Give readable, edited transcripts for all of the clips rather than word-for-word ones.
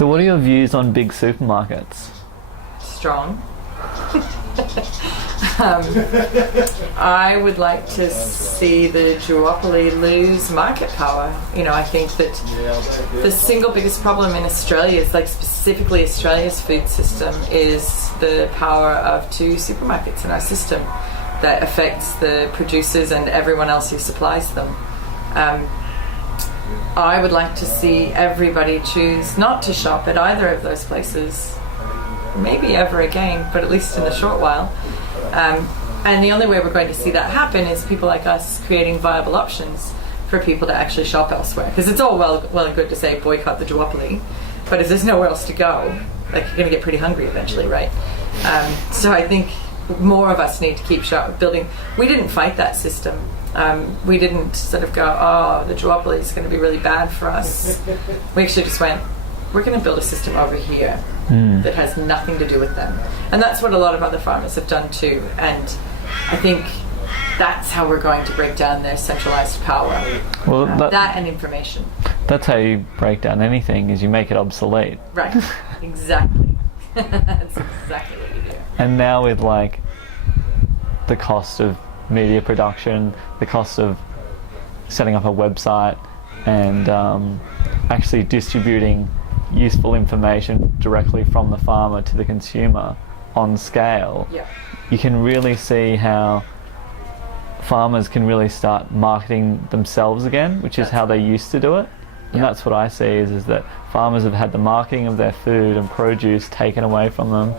So what are your views on big supermarkets? Strong. I would like to see the duopoly lose market power. You know, I think that the single biggest problem in Australia is, like, specifically Australia's food system, is the power of two supermarkets in our system that affects the producers and everyone else who supplies them. I would like to see everybody choose not to shop at either of those places, maybe ever again, but at least in the short while. And the only way we're going to see that happen is people like us creating viable options for people to actually shop elsewhere. Because it's all well and good to say boycott the duopoly, but if there's nowhere else to go, like, you're going to get pretty hungry eventually, right? So I think more of us need to keep building. We didn't fight that system. We didn't sort of go, oh, the duopoly is going to be really bad for us. We actually just went, we're going to build a system over here that has nothing to do with them. And that's what a lot of other farmers have done too. And I think that's how we're going to break down their centralised power. Well, that and information. That's how you break down anything, is you make it obsolete. Right, exactly. That's exactly what you do. And now with, like, the cost of media production, the cost of setting up a website, and actually distributing useful information directly from the farmer to the consumer on scale, you can really see how farmers can really start marketing themselves again, which is how they used to do it. And that's what I see is that farmers have had the marketing of their food and produce taken away from them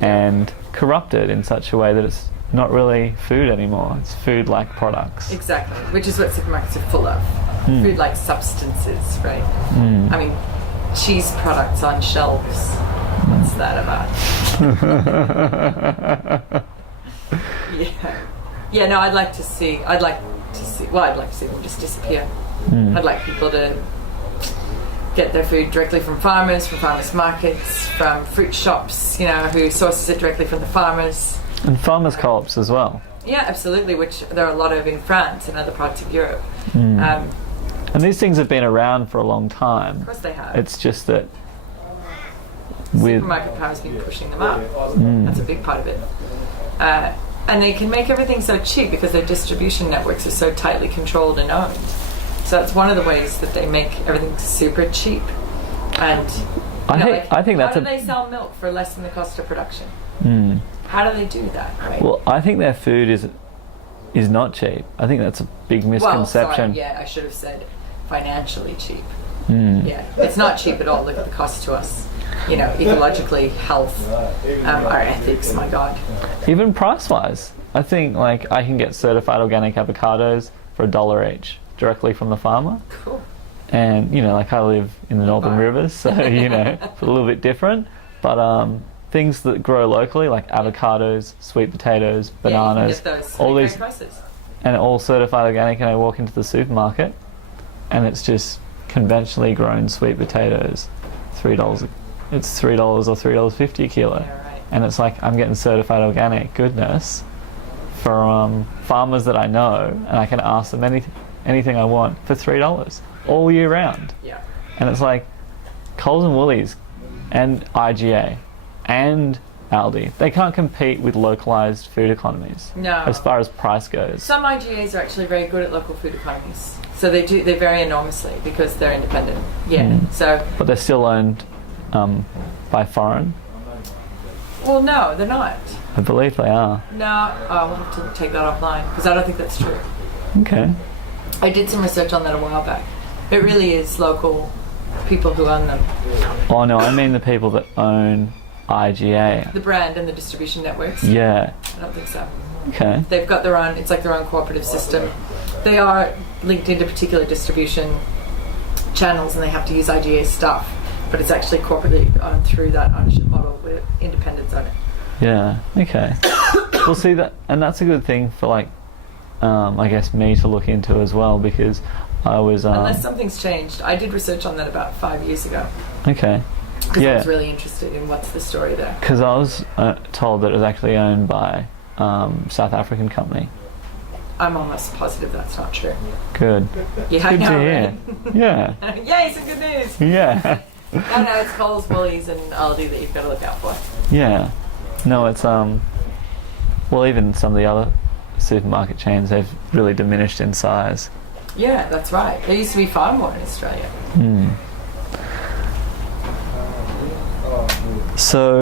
and corrupted in such a way that it's not really food anymore. It's food-like products. Exactly, which is what supermarkets are full of. Food-like substances, right? I mean, cheese products on shelves. What's that about? Yeah, no, I'd like to see them just disappear. I'd like people to get their food directly from farmers markets, from fruit shops, you know, who sources it directly from the farmers. And farmers co-ops as well. Yeah, absolutely, which there are a lot of in France and other parts of Europe. And these things have been around for a long time. Of course they have. It's just that supermarket power has been pushing them up. That's a big part of it. And they can make everything so cheap because their distribution networks are so tightly controlled and owned. So that's one of the ways that they make everything super cheap. And I think that's how do they sell milk for less than the cost of production? How do they do that? Right? Well, I think their food is not cheap. I think that's a big misconception. Well, sorry, I should have said financially cheap. Yeah, it's not cheap at all. Look at the cost to us. You know, ecologically, health, our ethics. My God. Even price-wise, I think, like, I can get certified organic avocados for $1 each directly from the farmer. Cool. And, you know, like, I live in the Northern Rivers, so, you know, it's a little bit different. But things that grow locally, like avocados, sweet potatoes, bananas, you can get those all these, prices. And all certified organic. And I walk into the supermarket, and it's just conventionally grown sweet potatoes, $3. It's $3 or $3.50 a kilo, right. And it's like I'm getting certified organic goodness from farmers that I know, and I can ask them anything I want for $3 all year round. Yeah. And it's like Coles and Woolies and IGA and Aldi, they can't compete with localised food economies. No. As far as price goes. Some IGAs are actually very good at local food economies. So they vary enormously because they're independent. Yeah. So. But they're still owned by foreign. Well, no, they're not. I believe they are. No, we'll have to take that offline because I don't think that's true. Okay. I did some research on that a while back. It really is local people who own them. Oh no, I mean the people that own IGA. The brand and the distribution networks? Yeah. I don't think so. Okay. They've got their own, it's like their own cooperative system. They are linked into particular distribution channels and they have to use IGA stuff, but it's actually corporately owned through that ownership model with independence on it. Yeah, okay. We'll see that, and that's a good thing for, like, I guess me to look into as well, because I was... Unless something's changed. I did research on that about 5 years ago. Okay. Because I was really interested in what's the story there. Because I was told that it was actually owned by South African company. I'm almost positive that's not true. Good. Yeah, I good know, to hear. right? Yeah. Yay, some good news! Yeah. No, it's Coles, Woolies, and Aldi that you've got to look out for. Yeah. No, it's well, even some of the other supermarket chains, they've really diminished in size. Yeah, that's right. There used to be far more in Australia. So